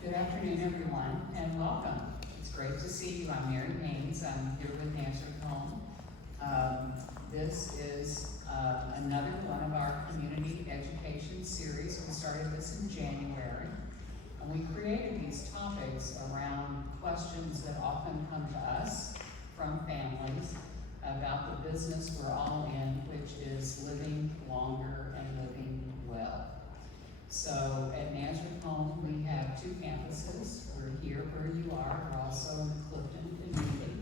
Good afternoon, everyone, and welcome. It's great to see you. I'm Mary Haynes. I'm here with Nancy Home. This is another one of our community education series. We started this in January, and we created these topics around questions that often come to us from families about the business we're all in, which is living longer and living well. So at Nazareth Home, we have two campuses. We're here where you are. We're also in the Clifton community.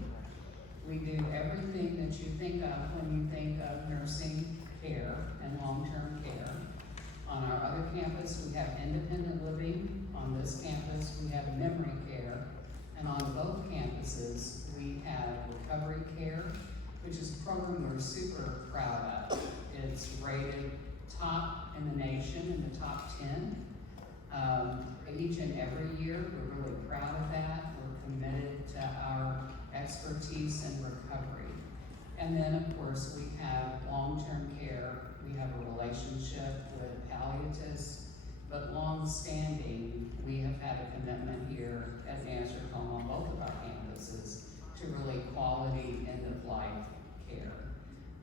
We do everything that you think of when you think of nursing care and long-term care. On our other campus, we have independent living. On this campus, we have memory care. And on both campuses, we have recovery care, which is a program we're super proud of. It's rated top in the nation, in the top 10. Each and every year, we're really proud of that. We're committed to our expertise in recovery. And then, of course, we have long-term care. We have a relationship with palliatives, but long-standing, we have had a commitment here at Nazareth Home on both of our campuses to really quality end-of-life care.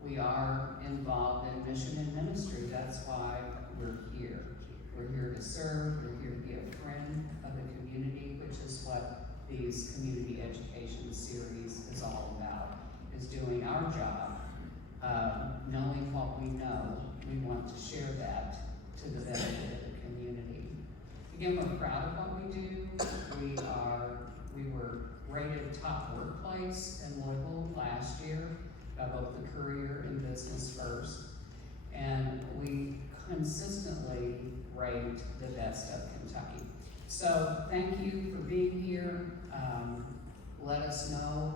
We are involved in mission and ministry. That's why we're here. We're here to serve. We're here to be a friend of the community, which is what these community education series is all about, is doing our job, knowing what we know. We want to share that to the benefit of the community. Again, we're proud of what we do. We were rated top workplace in Louisville last year by both the Courier and Business First, and we consistently rate the best of Kentucky. So thank you for being here. Let us know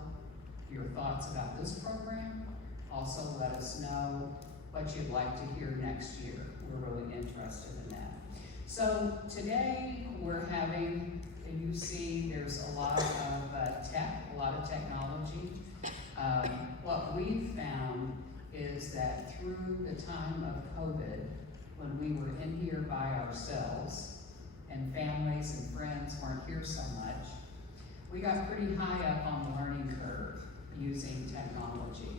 your thoughts about this program. Also let us know what you'd like to hear next year. We're really interested in that. So today we're having, you see there's a lot of tech, a lot of technology. What we've found is that through the time of COVID, when we were in here by ourselves and families and friends weren't here so much, we got pretty high up on the learning curve using technology.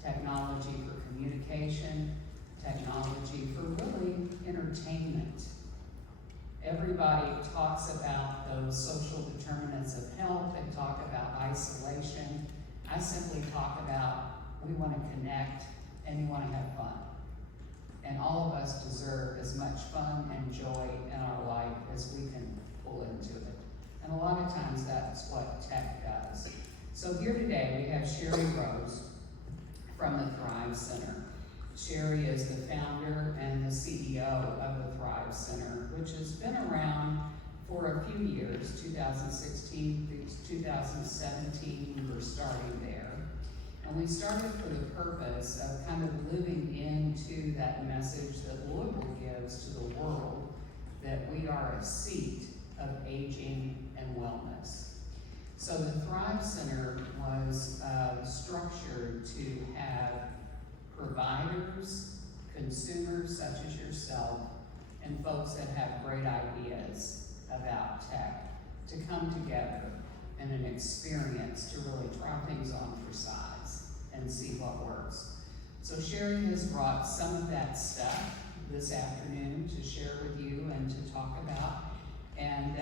Technology for communication, technology for really entertainment. Everybody talks about those social determinants of health. They talk about isolation. I simply talk about we want to connect and we want to have fun. And all of us deserve as much fun and joy in our life as we can pull into it. And a lot of times that's what tech does. So here today we have Sheri Rose from the Thrive Center. Sheri is the founder and the CEO of the Thrive Center, which has been around for a few years. 2016 through 2017, we were starting there. And we started for the purpose of kind of living into that message that Louisville gives to the world, that we are a seat of aging and wellness. So the Thrive Center was structured to have providers, consumers such as yourself, and folks that have great ideas about tech to come together in an experience to really try things on for size and see what works. So Sheri has brought some of that stuff this afternoon to share with you and to talk about. And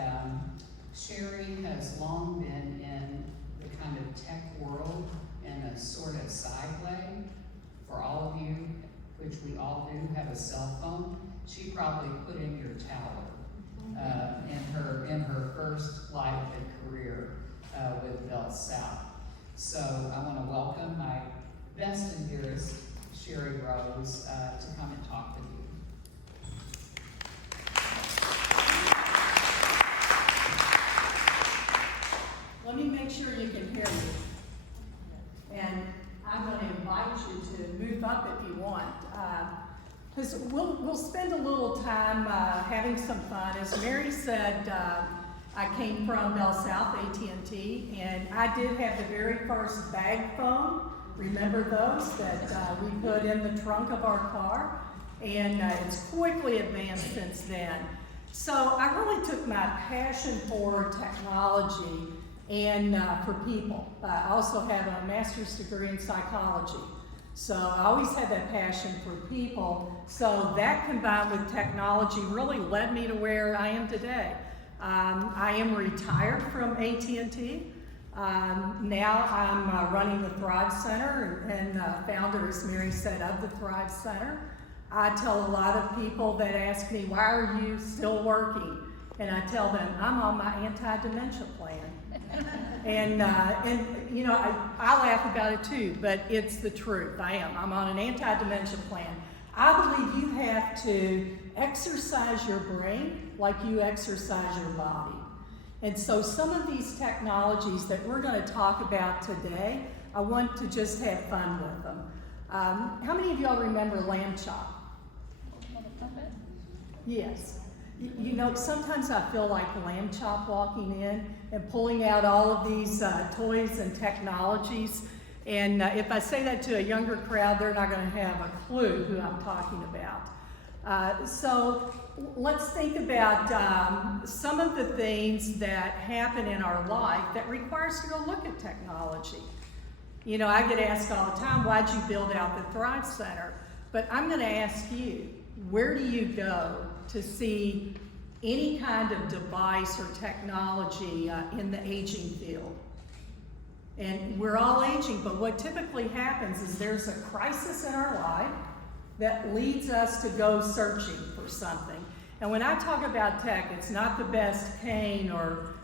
Sheri has long been in the kind of tech world in a sort of side way. For all of you, which we all do, have a cell phone. She probably put in your tower in her first life and career with Bell South. So I want to welcome my best and dearest Sheri Rose to come and talk with you. Let me make sure you can hear me. And I'm going to invite you to move up if you want. Because we'll spend a little time having some fun. As Mary said, I came from Bell South, AT&T, and I did have the very first bag phone. Remember those that we put in the trunk of our car? And it's quickly advanced since then. So I really took my passion for technology and for people. I also have a master's degree in psychology. So I always had that passion for people. So that combined with technology really led me to where I am today. I am retired from AT&T. Now I'm running the Thrive Center and founder, as Mary said, of the Thrive Center. I tell a lot of people that ask me, why are you still working? And I tell them, I'm on my anti-dementia plan. And you know, I laugh about it too, but it's the truth. I'm on an anti-dementia plan. I believe you have to exercise your brain like you exercise your body. And so some of these technologies that we're going to talk about today, I want to just have fun with them. How many of y'all remember lamb chop? Yes. You know, sometimes I feel like lamb chop walking in and pulling out all of these toys and technologies. And if I say that to a younger crowd, they're not going to have a clue who I'm talking about. So let's think about some of the things that happen in our life that require us to go look at technology. You know, I get asked all the time, why'd you build out the Thrive Center? But I'm going to ask you, where do you go to see any kind of device or technology in the aging field? And we're all aging, but what typically happens is there's a crisis in our life that leads us to go searching for something. And when I talk about tech, it's not the best cane or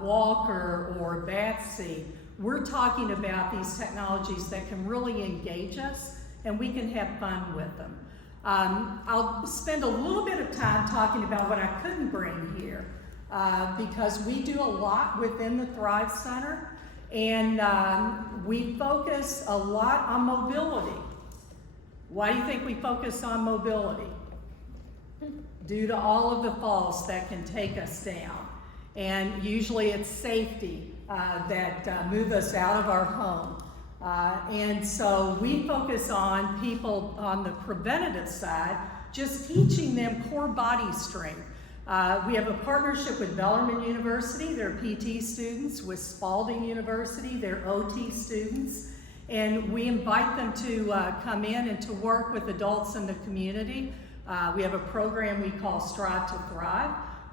walker or bath seat. We're talking about these technologies that can really engage us and we can have fun with them. I'll spend a little bit of time talking about what I couldn't bring here because we do a lot within the Thrive Center and we focus a lot on mobility. Why do you think we focus on mobility? Due to all of the falls that can take us down. And usually it's safety that move us out of our home. And so we focus on people on the preventative side, just teaching them core body strength. We have a partnership with Bellarmine University, they're PT students, with Spalding University, they're OT students. And we invite them to come in and to work with adults in the community. We have a program we call Strive to Thrive.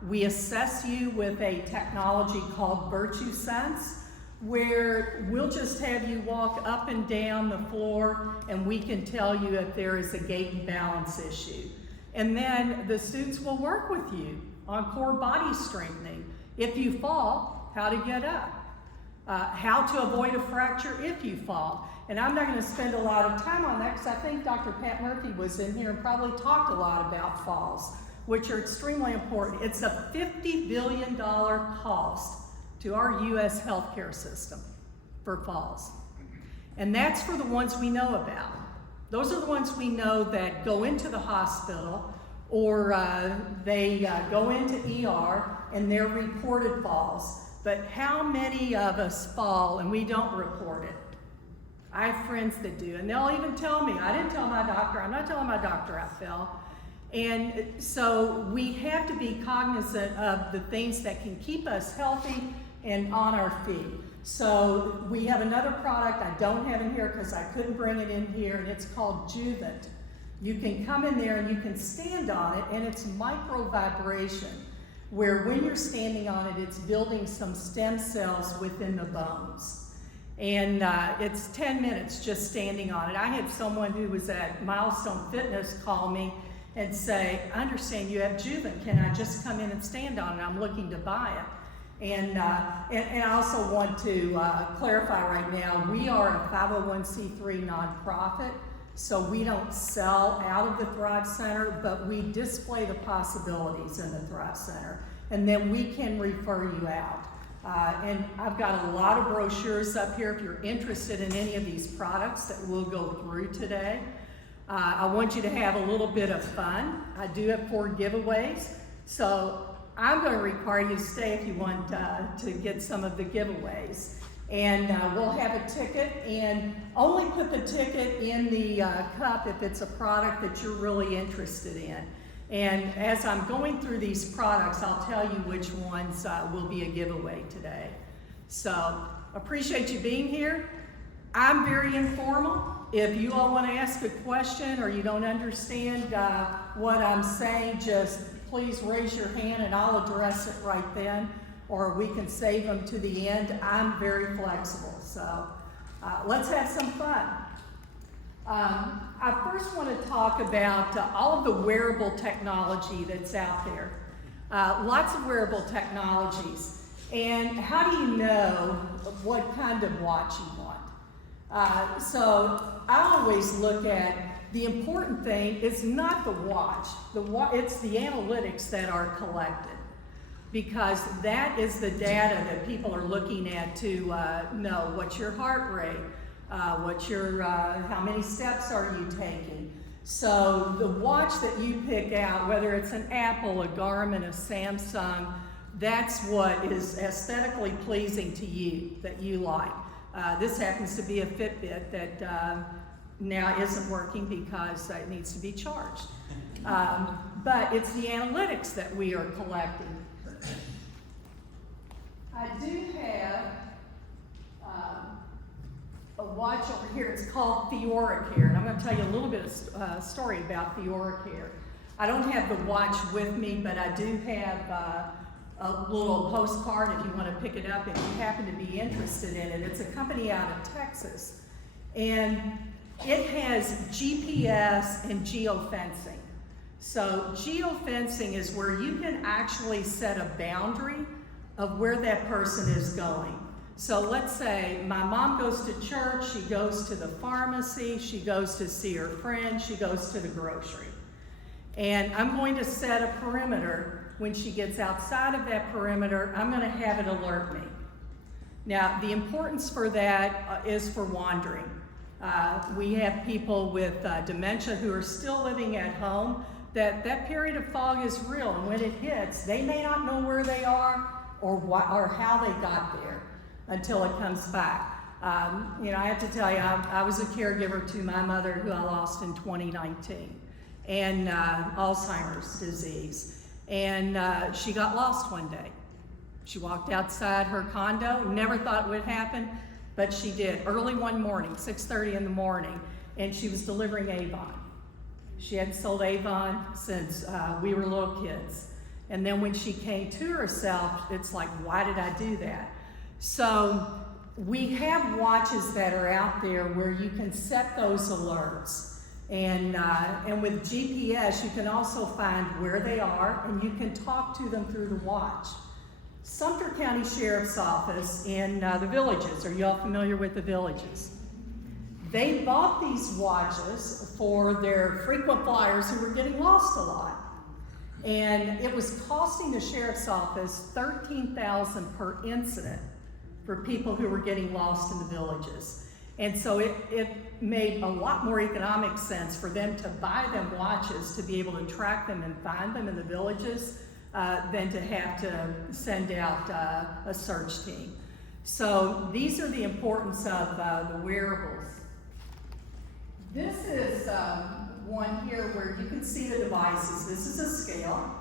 We assess you with a technology called Virtue Sense, where we'll just have you walk up and down the floor and we can tell you if there is a gait and balance issue. And then the students will work with you on core body strengthening. If you fall, how to get up. How to avoid a fracture if you fall. And I'm not going to spend a lot of time on that because I think Dr. Pat Murphy was in here and probably talked a lot about falls, which are extremely important. It's a $50 billion cost to our U.S. healthcare system for falls. And that's for the ones we know about. Those are the ones we know that go into the hospital or they go into ER and they're reported falls. But how many of us fall and we don't report it? I have friends that do, and they'll even tell me, I didn't tell my doctor, I'm not telling my doctor I fell. And so we have to be cognizant of the things that can keep us healthy and on our feet. So we have another product I don't have in here because I couldn't bring it in here, and it's called Juvent. You can come in there and you can stand on it, and it's micro vibration, where when you're standing on it, it's building some stem cells within the bones. And it's 10 minutes just standing on it. I had someone who was at Milestone Fitness call me and say, I understand you have Juvent, can I just come in and stand on it? I'm looking to buy it. And I also want to clarify right now, we are a 501c3 nonprofit, so we don't sell out of the Thrive Center, but we display the possibilities in the Thrive Center, and then we can refer you out. And I've got a lot of brochures up here if you're interested in any of these products that we'll go through today. I want you to have a little bit of fun. I do have 4 giveaways, so I'm going to require you to stay if you want to get some of the giveaways. And we'll have a ticket, and only put the ticket in the cup if it's a product that you're really interested in. And as I'm going through these products, I'll tell you which ones will be a giveaway today. So, appreciate you being here. I'm very informal. If you all want to ask a question or you don't understand what I'm saying, just please raise your hand and I'll address it right then, or we can save them to the end. I'm very flexible, so let's have some fun. I first want to talk about all of the wearable technology that's out there. Lots of wearable technologies. And how do you know what kind of watch you want? So I always look at the important thing is not the watch. It's the analytics that are collected, because that is the data that people are looking at to know what's your heart rate, how many steps are you taking. So the watch that you pick out, whether it's an Apple, a Garmin, a Samsung, that's what is aesthetically pleasing to you, that you like. This happens to be a Fitbit that now isn't working because it needs to be charged. But it's the analytics that we are collecting. I do have a watch over here. It's called TheoraCare, and I'm going to tell you a little bit of story about TheoraCare. I don't have the watch with me, but I do have a little postcard if you want to pick it up if you happen to be interested in it. It's a company out of Texas, and it has GPS and geofencing. So geofencing is where you can actually set a boundary of where that person is going. So let's say my mom goes to church, she goes to the pharmacy, she goes to see her friend, she goes to the grocery. And I'm going to set a perimeter. When she gets outside of that perimeter, I'm going to have it alert me. Now, the importance for that is for wandering. We have people with dementia who are still living at home. That period of fog is real, and when it hits, they may not know where they are or how they got there until it comes back. I have to tell you, I was a caregiver to my mother who I lost in 2019, and Alzheimer's disease. And she got lost one day. She walked outside her condo, never thought it would happen, but she did. Early one morning, 6:30 in the morning, and she was delivering Avon. She hadn't sold Avon since we were little kids. And then when she came to herself, it's like, why did I do that? So we have watches that are out there where you can set those alerts. And with GPS, you can also find where they are, and you can talk to them through the watch. Sumter County Sheriff's Office in the Villages, are you all familiar with the Villages? They bought these watches for their frequent flyers who were getting lost a lot. And it was costing the Sheriff's Office $13,000 per incident for people who were getting lost in the Villages. And so it made a lot more economic sense for them to buy them watches to be able to track them and find them in the Villages than to have to send out a search team. So these are the importance of the wearables. This is one here where you can see the devices. This is a scale.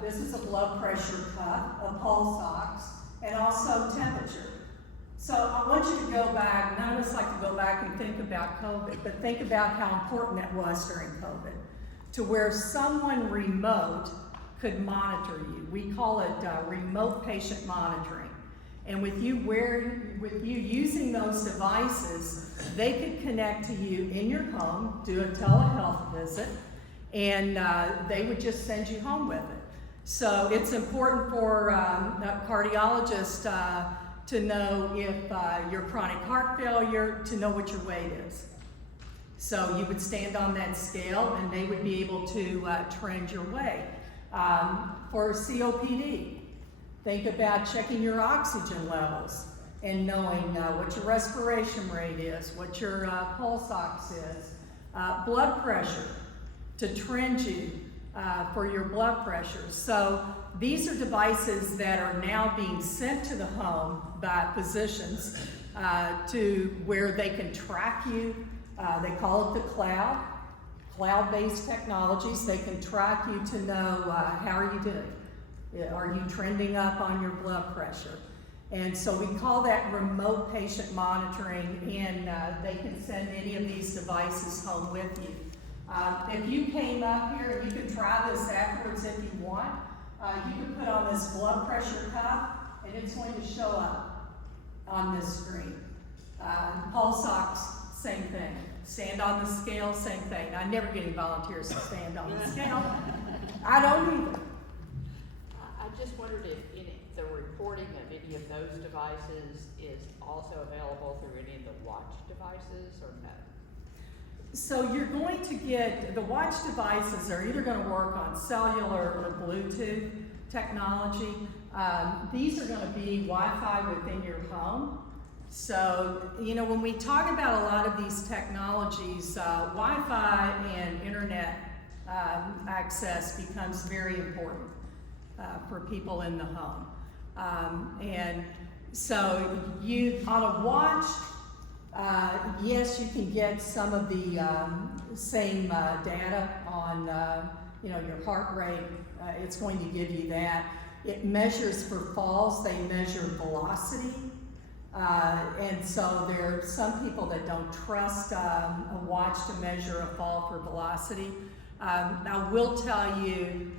This is a blood pressure cuff, a pulse ox, and also temperature. So I want you to go back. None of us like to go back and think about COVID, but think about how important that was during COVID, to where someone remote could monitor you. We call it remote patient monitoring. And with you using those devices, they could connect to you in your home, do a telehealth visit, and they would just send you home with it. So it's important for a cardiologist to know if you're chronic heart failure, to know what your weight is. So you would stand on that scale and they would be able to trend your weight. For COPD, think about checking your oxygen levels and knowing what your respiration rate is, what your pulse ox is. Blood pressure, to trend you for your blood pressure. So these are devices that are now being sent to the home by physicians to where they can track you. They call it the cloud. cloud-based technologies. They can track you to know how are you doing. Are you trending up on your blood pressure? And so we call that remote patient monitoring, and they can send any of these devices home with you. If you came up here, you can try this afterwards if you want. You can put on this blood pressure cuff, and it's going to show up on this screen. Pulse ox, same thing. Stand on the scale, same thing. I never get any volunteers to stand on the scale. I don't either. I just wondered if the reporting of any of those devices is also available through any of the watch devices or no? So you're going to get, the watch devices are either going to work on cellular or Bluetooth technology. These are going to be Wi-Fi within your home. So, you know, when we talk about a lot of these technologies, Wi-Fi and internet access becomes very important for people in the home. And so you, on a watch, yes, you can get some of the same data on, you know, your heart rate. It's going to give you that. It measures for falls. They measure velocity. And so there are some people that don't trust a watch to measure a fall for velocity. I will tell you,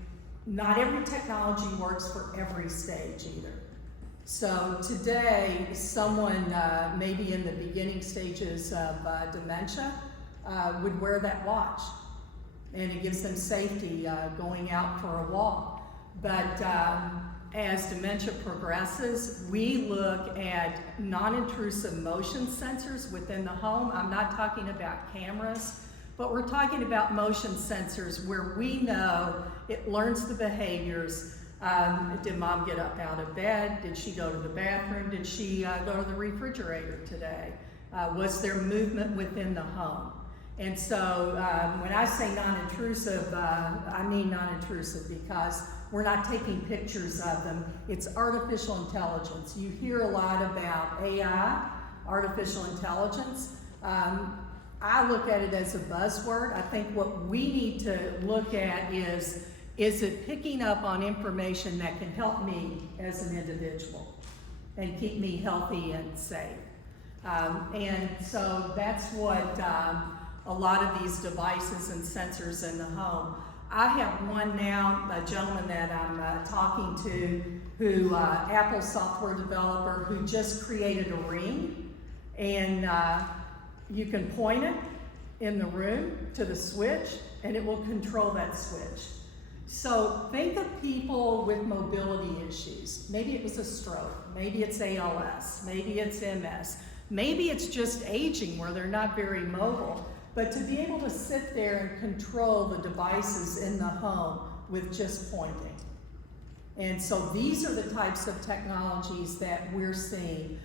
not every technology works for every stage either. So today, someone maybe in the beginning stages of dementia would wear that watch, and it gives them safety going out for a walk. But as dementia progresses, we look at non-intrusive motion sensors within the home. I'm not talking about cameras, but we're talking about motion sensors where we know it learns the behaviors. Did mom get up out of bed? Did she go to the bathroom? Did she go to the refrigerator today? Was there movement within the home? And so when I say non-intrusive, I mean non-intrusive because we're not taking pictures of them. It's artificial intelligence. You hear a lot about AI, artificial intelligence. I look at it as a buzzword. I think what we need to look at is it picking up on information that can help me as an individual and keep me healthy and safe? And so that's what a lot of these devices and sensors in the home. I have one now, a gentleman that I'm talking to, who Apple software developer, who just created a ring, and you can point it in the room to the switch, and it will control that switch. So think of people with mobility issues. Maybe it was a stroke, maybe it's ALS, maybe it's MS, maybe it's just aging where they're not very mobile. But to be able to sit there and control the devices in the home with just pointing. And so these are the types of technologies that we're seeing.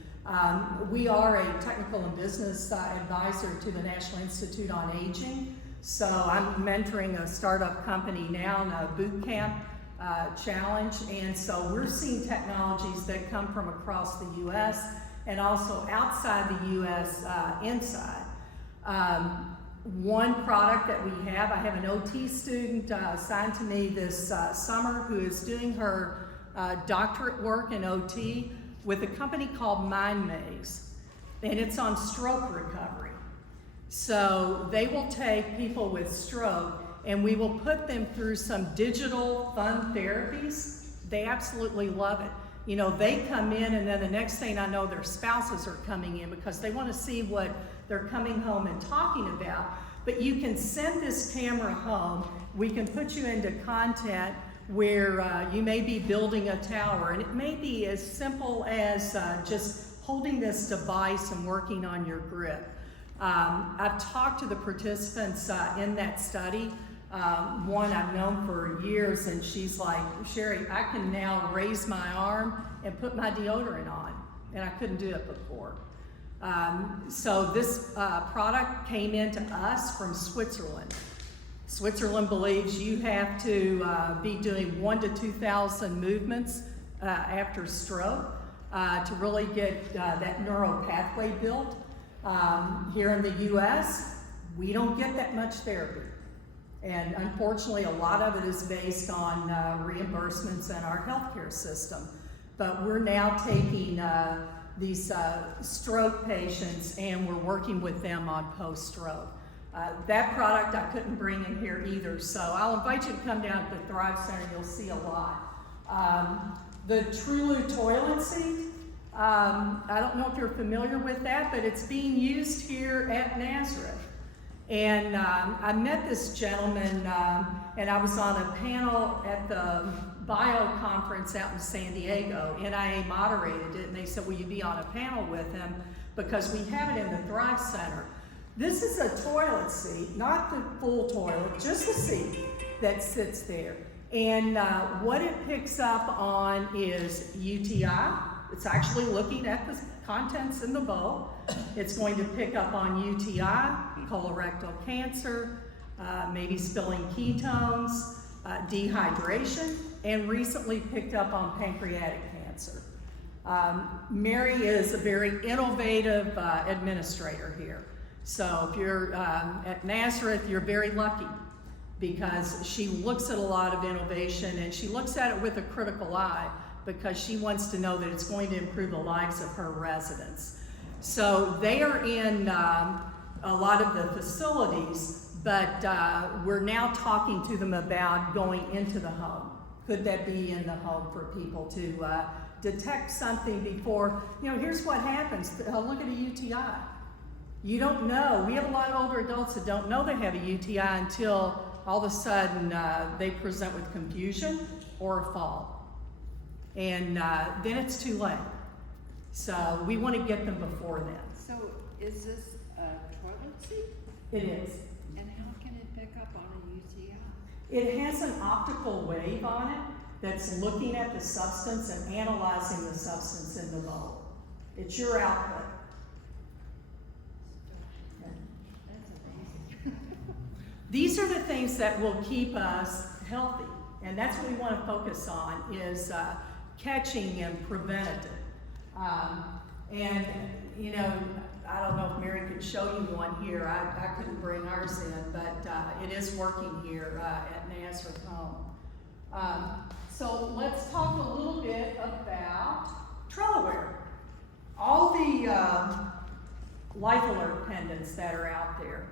We are a technical and business advisor to the National Institute on Aging. So I'm mentoring a startup company now in a boot camp challenge. And so we're seeing technologies that come from across the US and also outside the US inside. One product that we have, I have an OT student assigned to me this summer who is doing her doctorate work in OT with a company called MindMaze, and it's on stroke recovery. So they will take people with stroke and we will put them through some digital fun therapies. They absolutely love it. You know, they come in and then the next thing I know, their spouses are coming in because they want to see what they're coming home and talking about. But you can send this camera home. We can put you into content where you may be building a tower, and it may be as simple as just holding this device and working on your grip. I've talked to the participants in that study. One I've known for years, and she's like, Sheri, I can now raise my arm and put my deodorant on, and I couldn't do it before. So this product came into us from Switzerland. Switzerland believes you have to be doing 1,000 to 2,000 movements after stroke to really get that neural pathway built. Here in the US, we don't get that much therapy. And unfortunately, a lot of it is based on reimbursements in our healthcare system. But we're now taking these stroke patients and we're working with them on post-stroke. That product I couldn't bring in here either, so I'll invite you to come down to the Thrive Center, you'll see a lot. The Trulu toilet seat, I don't know if you're familiar with that, but it's being used here at Nazareth. And I met this gentleman, and I was on a panel at the bio conference out in San Diego. NIA moderated it, and they said, will you be on a panel with him? Because we have it in the Thrive Center. This is a toilet seat, not the full toilet, just the seat that sits there. And what it picks up on is UTI. It's actually looking at the contents in the bowl. It's going to pick up on UTI, colorectal cancer, maybe spilling ketones, dehydration, and recently picked up on pancreatic cancer. Mary is a very innovative administrator here. So if you're at Nazareth, you're very lucky because she looks at a lot of innovation and she looks at it with a critical eye because she wants to know that it's going to improve the lives of her residents. So they are in a lot of the facilities, but we're now talking to them about going into the home. Could that be in the home for people to detect something before, here's what happens. Look at a UTI. You don't know. We have a lot of older adults that don't know they have a UTI until all of a sudden they present with confusion or a fall. And then it's too late. So we want to get them before then. So is this a toilet seat? It is. And how can it pick up on a UTI? It has an optical wave on it that's looking at the substance and analyzing the substance in the bowl. It's your output. That's amazing. These are the things that will keep us healthy, and that's what we want to focus on is catching and preventative. I don't know if Mary could show you one here. I couldn't bring ours in, but it is working here at Nazareth Home. So let's talk a little bit about TrelloWare. All the Life Alert pendants that are out there.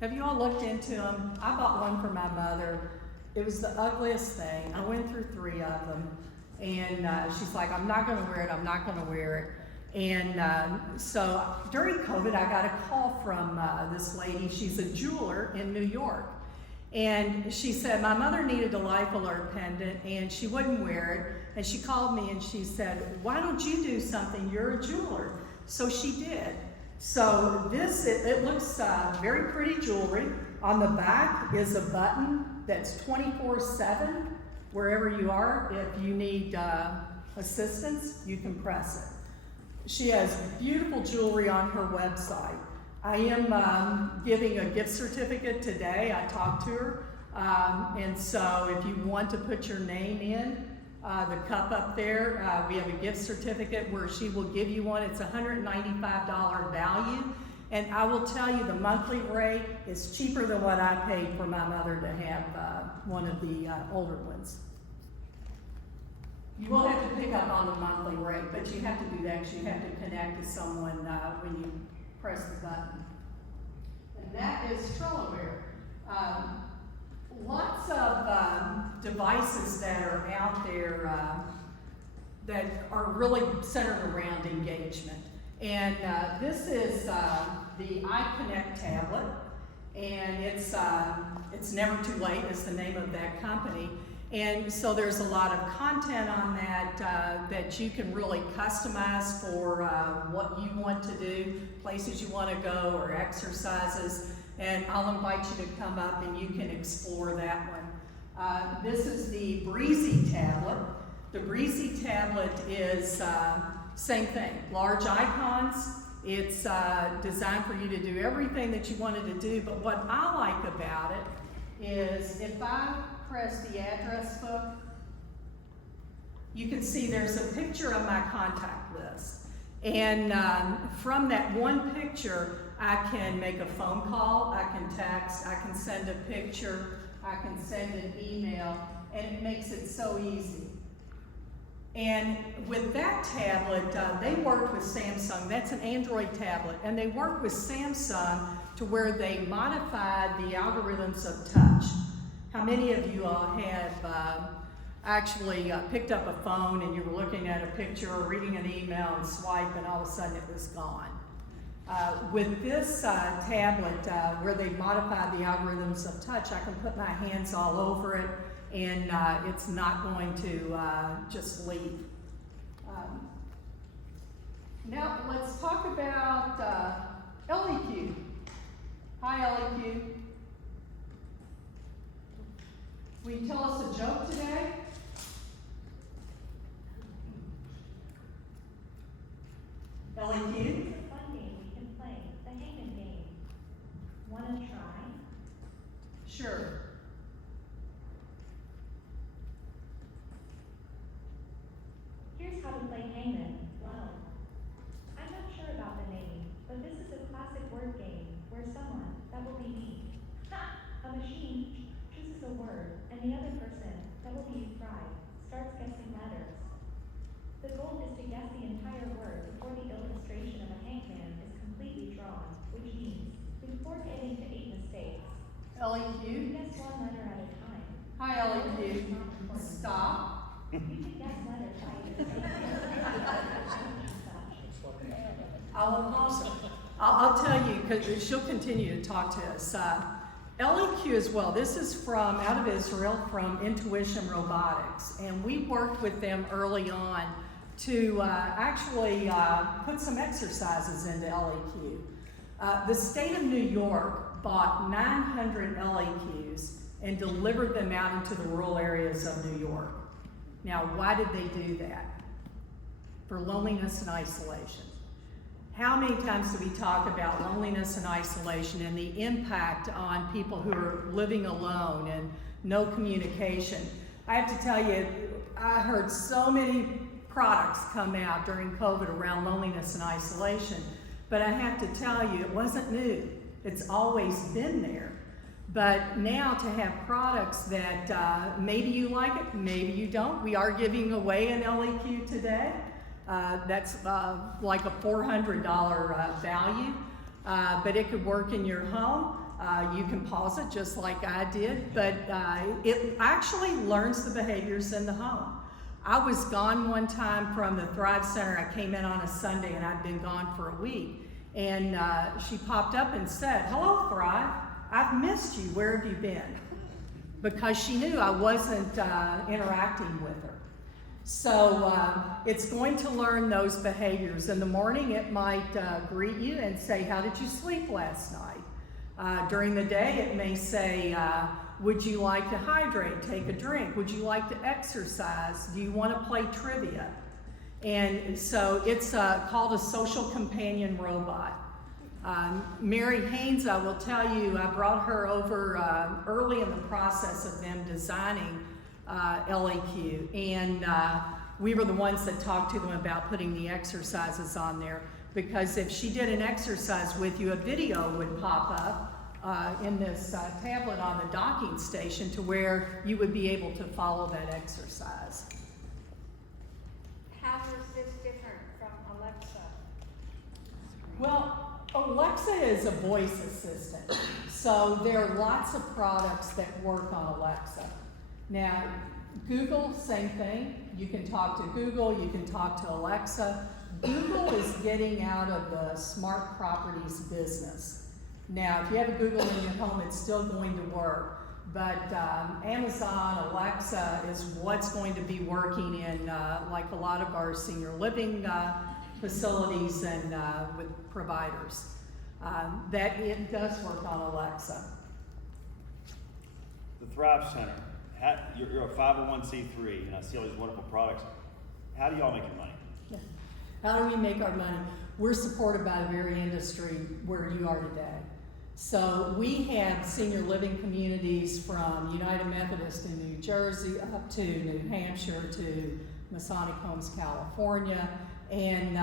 Have you all looked into them? I bought one for my mother. It was the ugliest thing. I went through 3 of them. And she's like, I'm not gonna wear it, I'm not gonna wear it. And so during COVID, I got a call from this lady. She's a jeweler in New York. And she said, my mother needed a Life Alert pendant and she wouldn't wear it. And she called me and she said, why don't you do something? You're a jeweler. So she did. So this, it looks very pretty jewelry. On the back is a button that's 24/7. Wherever you are, if you need assistance, you can press it. She has beautiful jewelry on her website. I am giving a gift certificate today. I talked to her. And so if you want to put your name in, the cup up there, we have a gift certificate where she will give you one. It's a $195 value. And I will tell you the monthly rate is cheaper than what I paid for my mother to have one of the older ones. You will have to pick up on the monthly rate, but you have to do that because you have to connect to someone when you press the button. And that is TrelloWare. Lots of devices that are out there that are really centered around engagement. And this is the iConnect tablet, and it's Never Too Late is the name of that company. And so there's a lot of content on that that you can really customize for what you want to do, places you want to go, or exercises. And I'll invite you to come up and you can explore that one. This is the Breezy tablet. The Breezy tablet is same thing, large icons. It's designed for you to do everything that you wanted to do, but what I like about it is if I press the address book, you can see there's a picture of my contact list. And from that one picture, I can make a phone call, I can text, I can send a picture. I can send an email, and it makes it so easy. And with that tablet, they worked with Samsung. That's an Android tablet, and they worked with Samsung to where they modified the algorithms of touch. How many of you all have actually picked up a phone and you were looking at a picture or reading an email and swipe, and all of a sudden it was gone? With this tablet, where they modified the algorithms of touch, I can put my hands all over it, and it's not going to just leave. Now let's talk about LEQ. Hi, LEQ. Will you tell us a joke today? LEQ? It's a fun game we can play, the hangman game. Wanna try? Sure. Here's how to play hangman. Well, I'm not sure about the name, but this is a classic word game where someone, that will be me, a machine chooses a word, and the other person, that will be Fry, starts guessing letters. The goal is to guess the entire word before the illustration of a hangman is completely drawn, which means before getting to 8 mistakes. You LEQ? guess one letter at a time. Hi, LEQ. Stop. You can guess letters by either I will pause it. I'll tell you, because she'll continue to talk to us. LEQ as well. This is from out of Israel, from Intuition Robotics, and we worked with them early on to actually put some exercises into LEQ. The state of New York bought 900 LEQs and delivered them out into the rural areas of New York. Now, why did they do that? For loneliness and isolation. How many times do we talk about loneliness and isolation and the impact on people who are living alone and no communication? I have to tell you, I heard so many products come out during COVID around loneliness and isolation, but I have to tell you, it wasn't new. It's always been there. But now to have products that maybe you like it, maybe you don't. We are giving away an LEQ today. That's like a $400 value, but it could work in your home. You can pause it just like I did, but it actually learns the behaviors in the home. I was gone one time from the Thrive Center. I came in on a Sunday and I'd been gone for a week. And she popped up and said, "Hello, Thrive. I've missed you. Where have you been?" Because she knew I wasn't interacting with her. So it's going to learn those behaviors. In the morning, it might greet you and say, "How did you sleep last night?" During the day, it may say, "Would you like to hydrate, take a drink? Would you like to exercise? Do you want to play trivia?" And so it's called a social companion robot. Mary Haynes, I will tell you, I brought her over early in the process of them designing LEQ, and we were the ones that talked to them about putting the exercises on there, because if she did an exercise with you, a video would pop up in this tablet on the docking station to where you would be able to follow that exercise. How is this different from Alexa? Well, Alexa is a voice assistant, so there are lots of products that work on Alexa. Now, Google, same thing. You can talk to Google, you can talk to Alexa. Google is getting out of the smart properties business. Now, if you have a Google in your home, it's still going to work. But Amazon, Alexa is what's going to be working in like a lot of our senior living facilities and with providers. That it does work on Alexa. The Thrive Center, you're a 501c3, and I see all these wonderful products. How do y'all make your money? How do we make our money? We're supported by the very industry where you are today. So we have senior living communities from United Methodist in New Jersey up to New Hampshire to Masonic Homes, California, and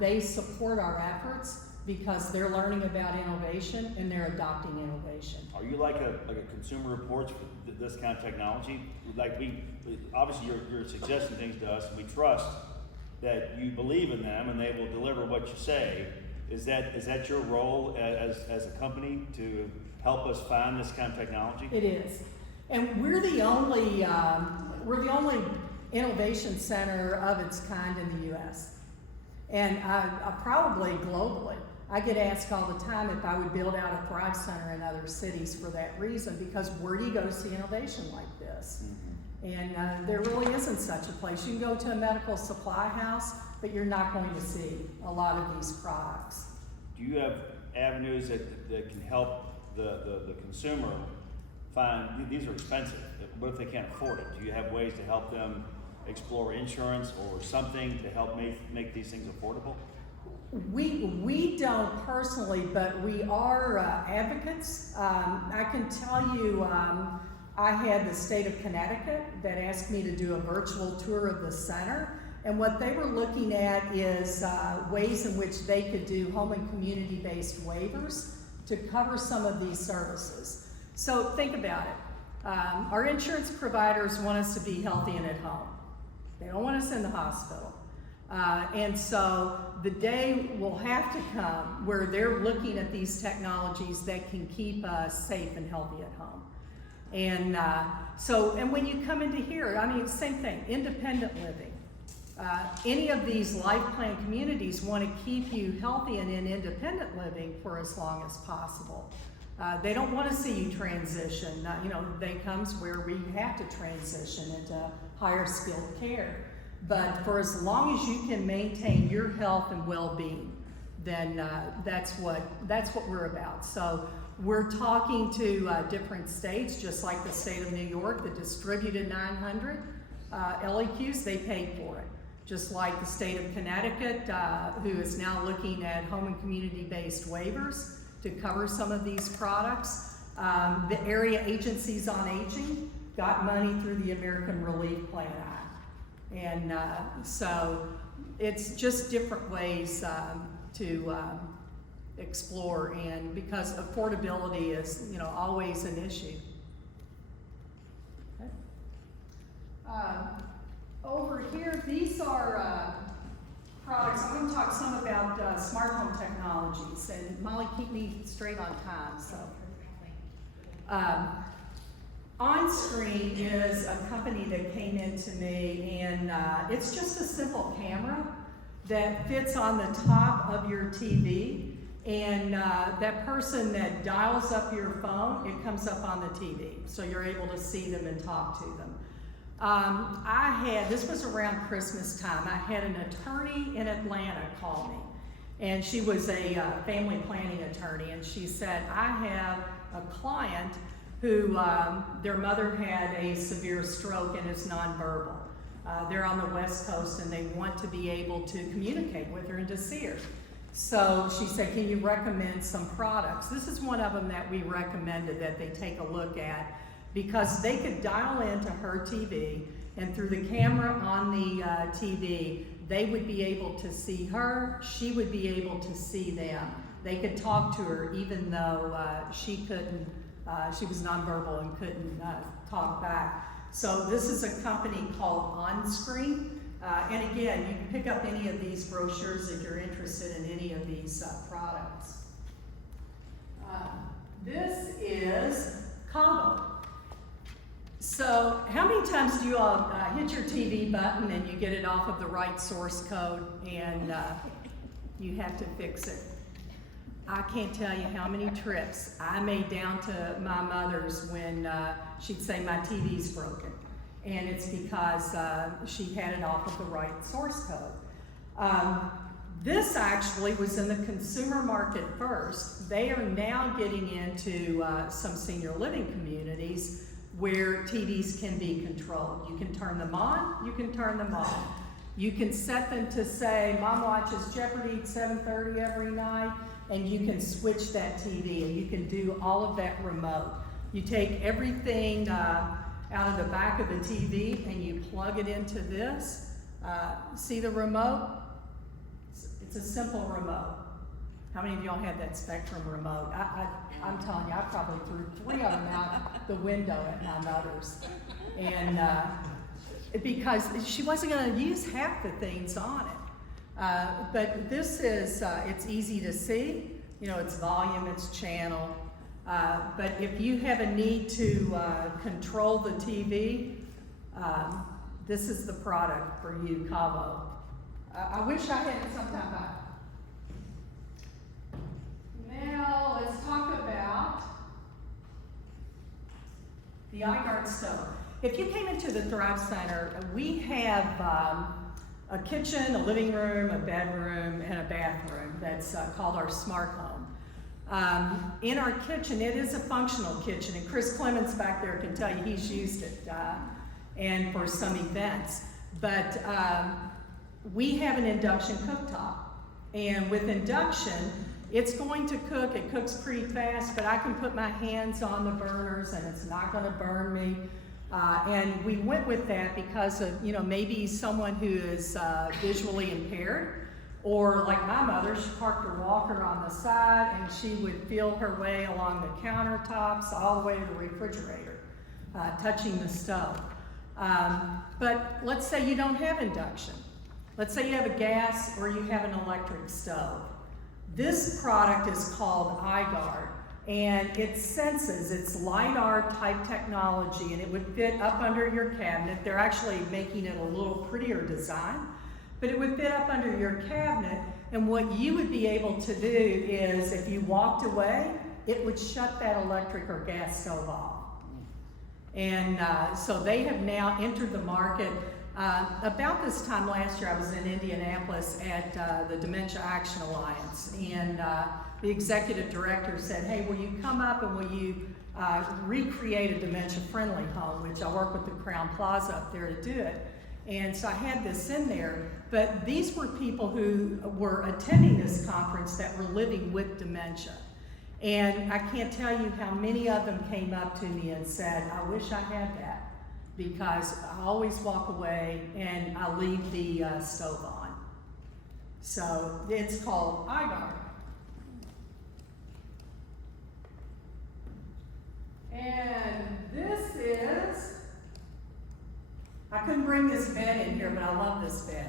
they support our efforts because they're learning about innovation and they're adopting innovation. Are you like a Consumer Reports for this kind of technology? Like obviously you're suggesting things to us, and we trust that you believe in them and they will deliver what you say. Is that your role as a company to help us find this kind of technology? It is, and we're the only innovation center of its kind in the U.S. and probably globally. I get asked all the time if I would build out a Thrive Center in other cities for that reason, because where do you go to see innovation like this? And there really isn't such a place. You can go to a medical supply house, but you're not going to see a lot of these products. Do you have avenues that can help the consumer find, these are expensive, what if they can't afford it? Do you have ways to help them explore insurance or something to help make these things affordable? We don't personally, but we are advocates. I can tell you, I had the state of Connecticut that asked me to do a virtual tour of the center, and what they were looking at is ways in which they could do home and community-based waivers to cover some of these services. So think about it. Our insurance providers want us to be healthy and at home. They don't want us in the hospital. And so the day will have to come where they're looking at these technologies that can keep us safe and healthy at home. And and when you come into here, I mean, same thing, independent living. Any of these life plan communities want to keep you healthy and in independent living for as long as possible. They don't want to see you transition. The day comes where we have to transition into higher skilled care. But for as long as you can maintain your health and well-being, then that's what we're about. So we're talking to different states, just like the state of New York that distributed 900 LEQs, they paid for it. Just like the state of Connecticut, who is now looking at home and community-based waivers to cover some of these products. The area agencies on aging got money through the American Relief Plan Act. And so it's just different ways to explore, and because affordability is, always an issue. Okay. Over here, these are products. I'm going to talk some about smart home technologies, and Molly, keep me straight on time. So, OnScreen is a company that came into me, and it's just a simple camera that fits on the top of your TV, and that person that dials up your phone, it comes up on the TV, so you're able to see them and talk to them. This was around Christmas time, I had an attorney in Atlanta call me, and she was a family planning attorney, and she said, I have a client who their mother had a severe stroke and is nonverbal. They're on the West Coast and they want to be able to communicate with her and to see her. So she said, can you recommend some products? This is one of them that we recommended that they take a look at, because they could dial into her TV, and through the camera on the TV, they would be able to see her, she would be able to see them. They could talk to her even though she couldn't, she was nonverbal and couldn't talk back. So this is a company called OnScreen. And again, you can pick up any of these brochures if you're interested in any of these products. This is Combo. So how many times do you all hit your TV button and you get it off of the right source code and you have to fix it? I can't tell you how many trips I made down to my mother's when she'd say my TV's broken. And it's because she had it off of the right source code. This actually was in the consumer market first. They are now getting into some senior living communities where TVs can be controlled. You can turn them on, you can turn them off. You can set them to say, Mom watches Jeopardy at 7:30 every night, and you can switch that TV, and you can do all of that remote. You take everything out of the back of the TV and you plug it into this. See the remote? It's a simple remote. How many of y'all had that Spectrum remote? I'm telling you, I probably threw 3 of them out the window at my mother's. And because she wasn't gonna use half the things on it. But this is, it's easy to see. You know, it's volume, it's channel. But if you have a need to control the TV, this is the product for you, Cavo. I wish I had it sometime back. Now, let's talk about the iGuard stove. If you came into the Thrive Center, we have a kitchen, a living room, a bedroom, and a bathroom that's called our smart home. In our kitchen, it is a functional kitchen, and Chris Clemens back there can tell you he's used it and for some events. But we have an induction cooktop, and with induction, it's going to cook. It cooks pretty fast, but I can put my hands on the burners and it's not going to burn me. And we went with that because of, you know, maybe someone who is visually impaired, or like my mother, she parked her walker on the side and she would feel her way along the countertops all the way to the refrigerator, touching the stove. But let's say you don't have induction. Let's say you have a gas or you have an electric stove. This product is called iGuard, and it senses, it's LiDAR type technology, and it would fit up under your cabinet. They're actually making it a little prettier design, but it would fit up under your cabinet, and what you would be able to do is, if you walked away, it would shut that electric or gas stove off. And so they have now entered the market. About this time last year, I was in Indianapolis at the Dementia Action Alliance, and the executive director said, hey, will you come up and will you recreate a dementia-friendly home, which I work with the Crown Plaza up there to do it. And so I had this in there, but these were people who were attending this conference that were living with dementia. And I can't tell you how many of them came up to me and said, I wish I had that, because I always walk away and I leave the stove on. So it's called iGuard. And this is, I couldn't bring this bed in here, but I love this bed.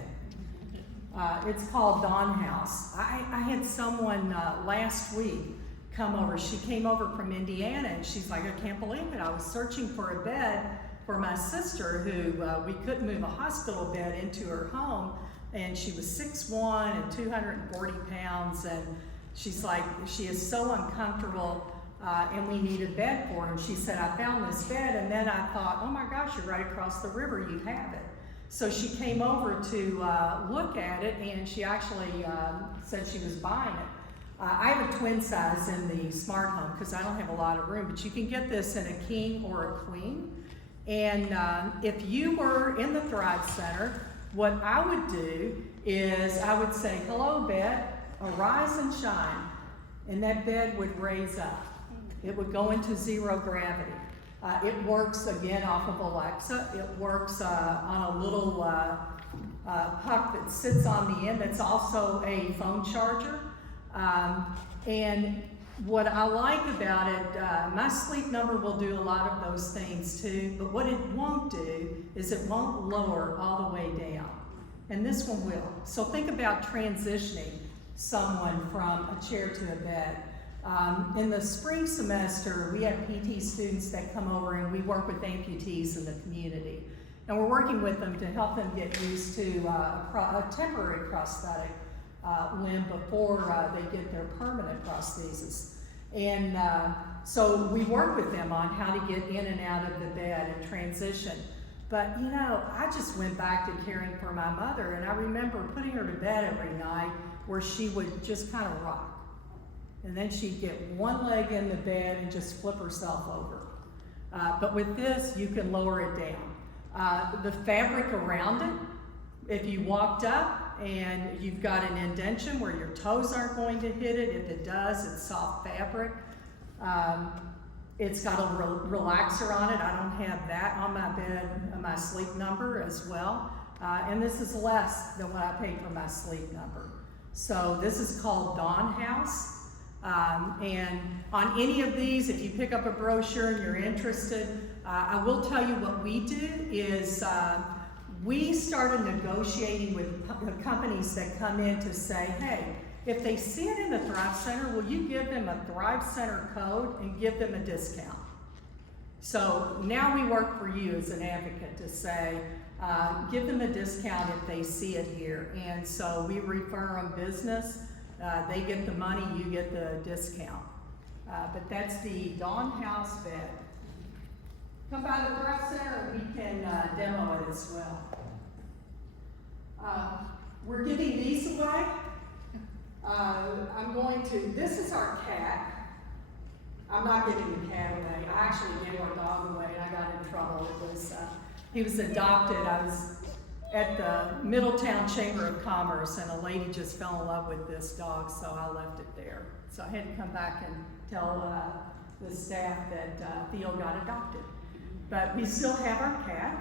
It's called Dawn House. I had someone last week come over. She came over from Indiana and she's like, I can't believe it. I was searching for a bed for my sister who we couldn't move a hospital bed into her home, and she was 6'1" and 240 pounds, and she's like, she is so uncomfortable and we need a bed for her. And she said, I found this bed, and then I thought, oh my gosh, you're right across the river, you have it. So she came over to look at it, and she actually said she was buying it. I have a twin size in the smart home because I don't have a lot of room, but you can get this in a king or a queen. And if you were in the Thrive Center, what I would do is I would say, hello bed, arise and shine. And that bed would raise up. It would go into zero gravity. It works again off of Alexa. It works on a little puck that sits on the end that's also a phone charger. And what I like about it, my sleep number will do a lot of those things too, but what it won't do is it won't lower all the way down. And this one will. So think about transitioning someone from a chair to a bed. In the spring semester, we have PT students that come over and we work with amputees in the community. And we're working with them to help them get used to a temporary prosthetic limb before they get their permanent prosthesis. And so we work with them on how to get in and out of the bed and transition. But you know, I just went back to caring for my mother, and I remember putting her to bed every night where she would just kind of rock. And then she'd get one leg in the bed and just flip herself over. But with this, you can lower it down. The fabric around it, if you walked up and you've got an indentation where your toes aren't going to hit it, if it does, it's soft fabric. It's got a relaxer on it. I don't have that on my bed, my sleep number as well. And this is less than what I paid for my sleep number. So this is called Dawn House. And on any of these, if you pick up a brochure and you're interested, I will tell you what we do is we started negotiating with the companies that come in to say, hey, if they see it in the Thrive Center, will you give them a Thrive Center code and give them a discount? So now we work for you as an advocate to say, give them a discount if they see it here. And so we refer them business, they get the money, you get the discount. But that's the Dawn House bed. Come by the Thrive Center and we can demo it as well. We're giving these away. This is our cat. I'm not giving the cat away. I actually gave our dog away and I got in trouble. He was adopted. I was at the Middletown Chamber of Commerce and a lady just fell in love with this dog, so I left it there. So I had to come back and tell the staff that Theo got adopted. But we still have our cat.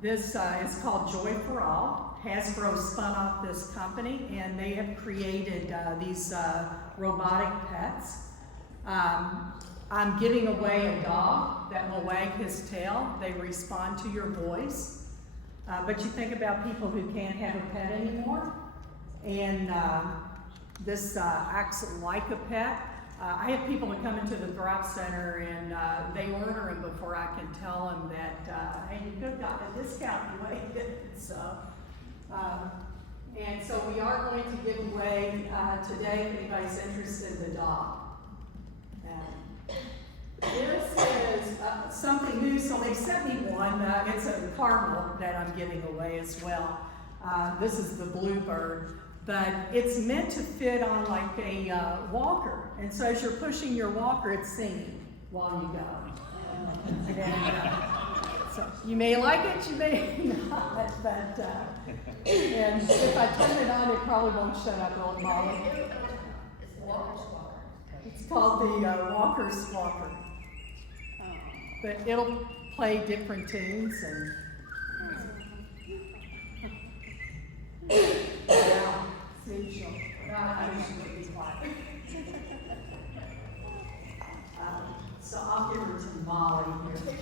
This is called Joy for All. Hasbro spun off this company and they have created these robotic pets. I'm giving away a dog that will wag his tail. They respond to your voice. But you think about people who can't have a pet anymore. And this acts like a pet. I have people that come into the Thrive Center and they order them before I can tell them that, hey, you could have gotten a discount anyway. So we are going to give away today if anybody's interested in the dog. This is something new, so they sent me one. It's a caramel that I'm giving away as well. This is the Bluebird, but it's meant to fit on like a walker. And so as you're pushing your walker, it's singing while you go. And, so you may like it, you may not, but and if I turn it on, it probably won't shut up, will it, Molly? It's called the Walker Squawker. But it'll play different tunes and yeah, see, she'll be quiet. So I'll give her to Molly here.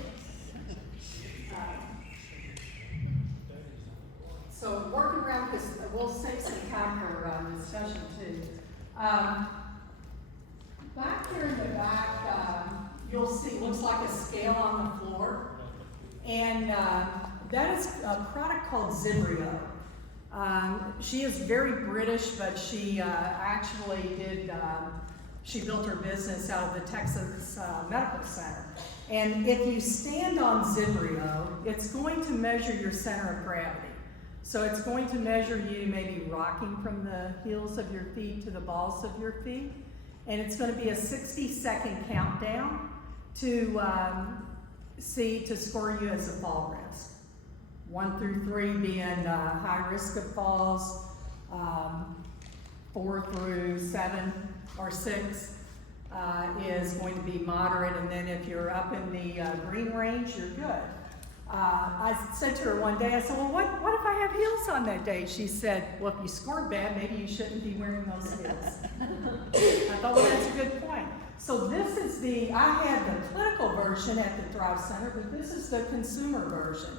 So working around this, we'll save some time for discussion too. Back here in the back, you'll see, looks like a scale on the floor. And that is a product called Zibrio. She is very British, but she actually she built her business out of the Texas Medical Center. And if you stand on Zibrio, it's going to measure your center of gravity. So it's going to measure you maybe rocking from the heels of your feet to the balls of your feet. And it's going to be a 60-second countdown to score you as a fall risk. 1 through 3 being high risk of falls, 4 through 7 or 6 is going to be moderate, and then if you're up in the green range, you're good. I said to her one day, I said, well, what if I have heels on that day? She said, well, if you scored bad, maybe you shouldn't be wearing those heels. I thought, well, that's a good point. So this is I had the clinical version at the Thrive Center, but this is the consumer version.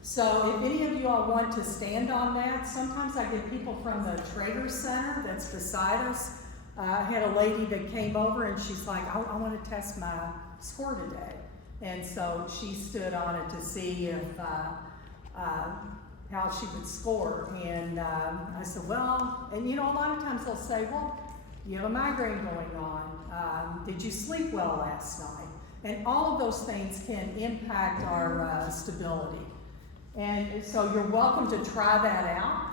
So if any of you all want to stand on that, sometimes I get people from the Trader Center that's beside us. I had a lady that came over and she's like, I want to test my score today. And so she stood on it to see if how she would score. And I said, well, and you know, a lot of times they'll say, well, you have a migraine going on. Did you sleep well last night? And all of those things can impact our stability. And so you're welcome to try that out.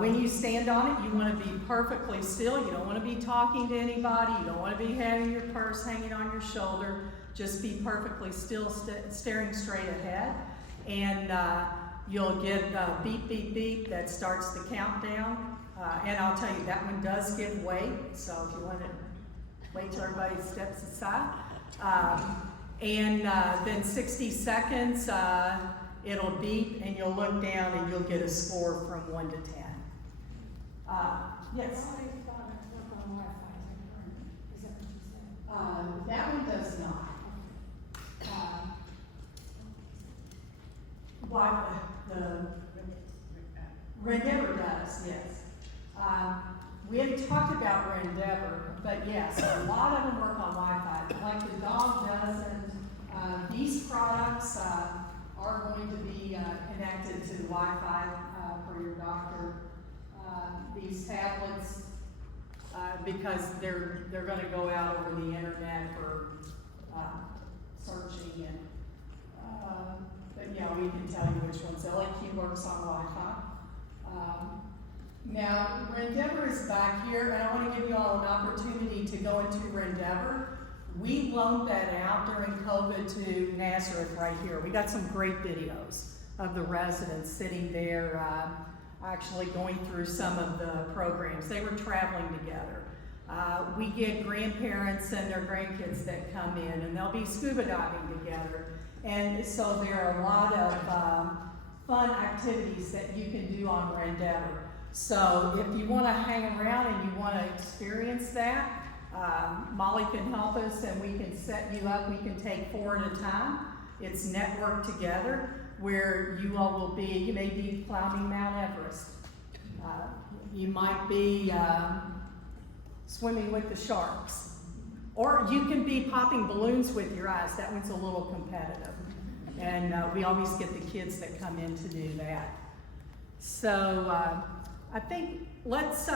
When you stand on it, you want to be perfectly still. You don't want to be talking to anybody. You don't want to be having your purse hanging on your shoulder. Just be perfectly still, staring straight ahead. And you'll get beep, beep, beep that starts the countdown. And I'll tell you, that one does give weight. So if you want to wait till everybody steps aside. And then 60 seconds, it'll beep and you'll look down and you'll get a score from 1 to 10. Yes. All these products work on Wi-Fi, is that what you said? That one does not. Why, the Rendeavor does, yes. We haven't talked about Rendeavor, but yes, a lot of them work on Wi-Fi. Like the dog doesn't. These products are going to be connected to Wi-Fi for your doctor. These tablets, because they're going to go out over the internet for searching and. But yeah, we can tell you which ones. LAQ works on Wi-Fi. Now, Rendeavor is back here, and I want to give you all an opportunity to go into Rendeavor. We loaned that out during COVID to Nazareth right here. We got some great videos of the residents sitting there, actually going through some of the programs. They were traveling together. We get grandparents and their grandkids that come in, and they'll be scuba diving together. And so there are a lot of fun activities that you can do on Rendeavor. So if you want to hang around and you want to experience that, Molly can help us and we can set you up. We can take 4 at a time. It's networked together where you all will be. You may be climbing Mount Everest. You might be swimming with the sharks. Or you can be popping balloons with your eyes. That one's a little competitive. And we always get the kids that come in to do that. So I think let's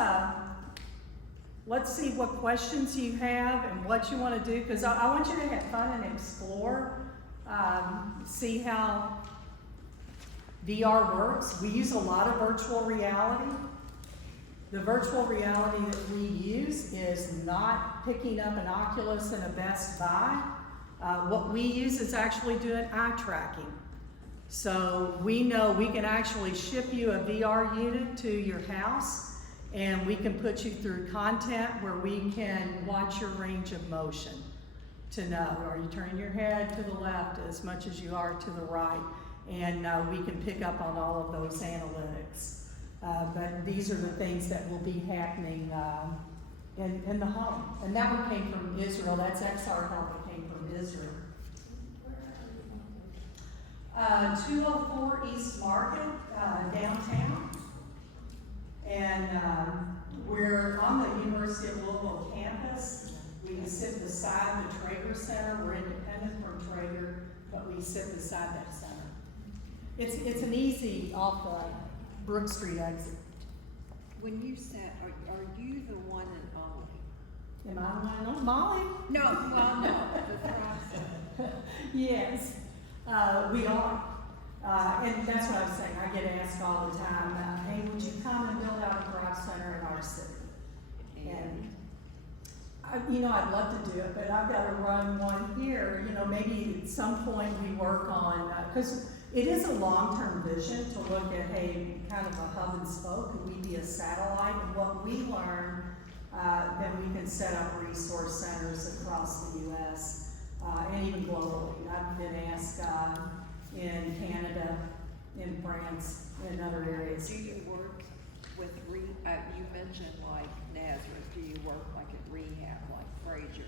see what questions you have and what you want to do, because I want you to have fun and explore, see how VR works. We use a lot of virtual reality. The virtual reality that we use is not picking up an Oculus and a Best Buy. What we use is actually doing eye tracking. So we know we can actually ship you a VR unit to your house, and we can put you through content where we can watch your range of motion to know, are you turning your head to the left as much as you are to the right? And we can pick up on all of those analytics. But these are the things that will be happening in the home. And that one came from Israel. That's XR Health that came from Israel. 204 East Market, downtown. And we're on the University of Louisville campus. We sit beside the Traeger Center. We're independent from Traeger, but we sit beside that center. It's an easy off the Brook Street exit. When you said, are you the one in Ollie? Am I the one? Molly? No, well, no, the Thrive. Yes, we are. And that's what I'm saying. I get asked all the time, hey, would you come and build out a Thrive Center in our city? And I'd love to do it, but I've got to run one here. Maybe at some point we work on, because it is a long-term vision to look at, hey, kind of a hub and spoke. Could we be a satellite? And what we learn, then we can set up resource centers across the U.S. And even globally. I've been asked in Canada, in France, in other areas. Do you work with, you mentioned like Nazareth, do you work like at rehab, like Frazier?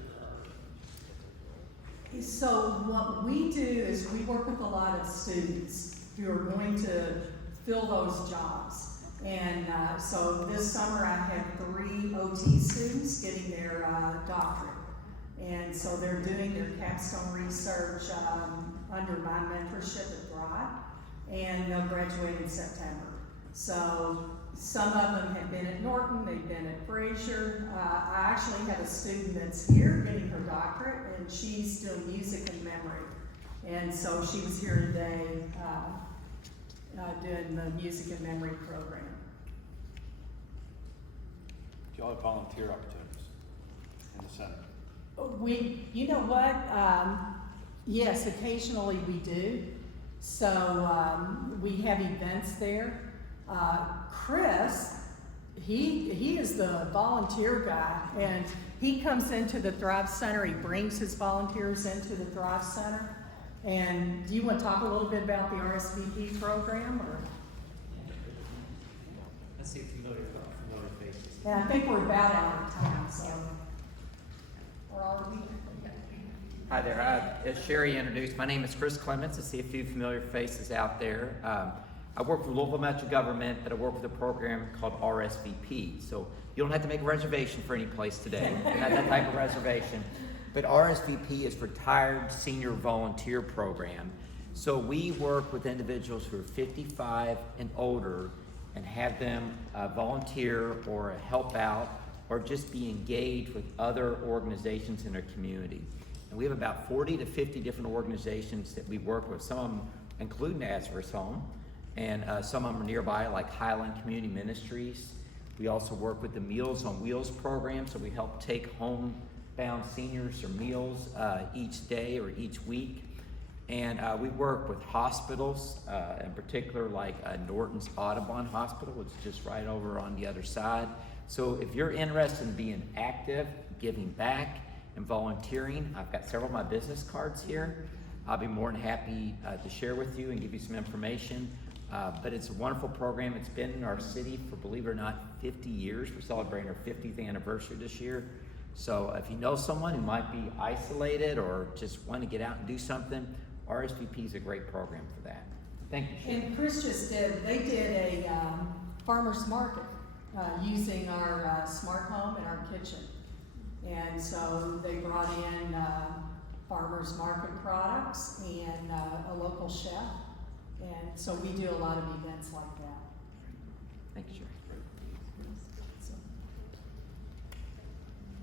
So what we do is we work with a lot of students who are going to fill those jobs. And so this summer I had 3 OT students getting their doctorate. And so they're doing their capstone research under my mentorship at Thrive, and they'll graduate in September. So some of them have been at Norton, they've been at Frazier. I actually have a student that's here getting her doctorate, and she's doing music and memory. And so she was here today doing the music and memory program. Do y'all have volunteer opportunities in the center? You know what? Yes, occasionally we do. So we have events there. Chris, he is the volunteer guy, and he comes into the Thrive Center. He brings his volunteers into the Thrive Center. And do you want to talk a little bit about the RSVP program, or? see familiar faces. And I think we're about out of time, so. Or are we? Hi there, as Sheri introduced, my name is Chris Clements. I see a few familiar faces out there. I work for Louisville Metro Government, but I work with a program called RSVP. So you don't have to make a reservation for any place today. Not that type of reservation. But RSVP is Retired Senior Volunteer Program. So we work with individuals who are 55 and older and have them volunteer or help out or just be engaged with other organizations in their community. And we have about 40 to 50 different organizations that we work with. Some of them include Nazareth Home, and some of them are nearby, like Highland Community Ministries. We also work with the Meals on Wheels program, so we help take homebound seniors or meals each day or each week. And we work with hospitals, in particular like Norton's Audubon Hospital, which is just right over on the other side. So if you're interested in being active, giving back, and volunteering, I've got several of my business cards here. I'll be more than happy to share with you and give you some information. But it's a wonderful program. It's been in our city for, believe it or not, 50 years. We're celebrating our 50th anniversary this year. So if you know someone who might be isolated or just want to get out and do something, RSVP is a great program for that. Thank you, Sheri. And Chris just they did a farmer's market using our smart home and our kitchen. And so they brought in farmer's market products and a local chef. And so we do a lot of events like that. Thank you, Sheri. So.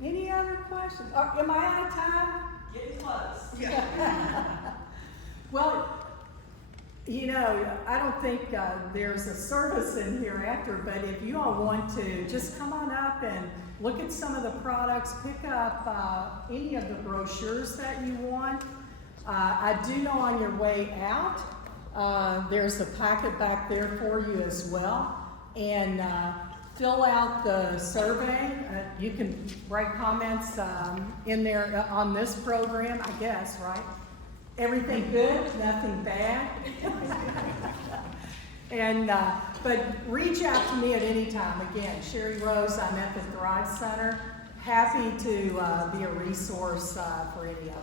Any other questions? Am I out of time? Getting close. Well, you know, I don't think there's a service in here after, but if you all want to, just come on up and look at some of the products, pick up any of the brochures that you want. I do know on your way out, there's a packet back there for you as well. And fill out the survey. You can write comments in there on this program, I guess, right? Everything good, nothing bad. And but reach out to me at any time. Again, Sheri Rose, I'm at the Thrive Center. Happy to be a resource for any of you.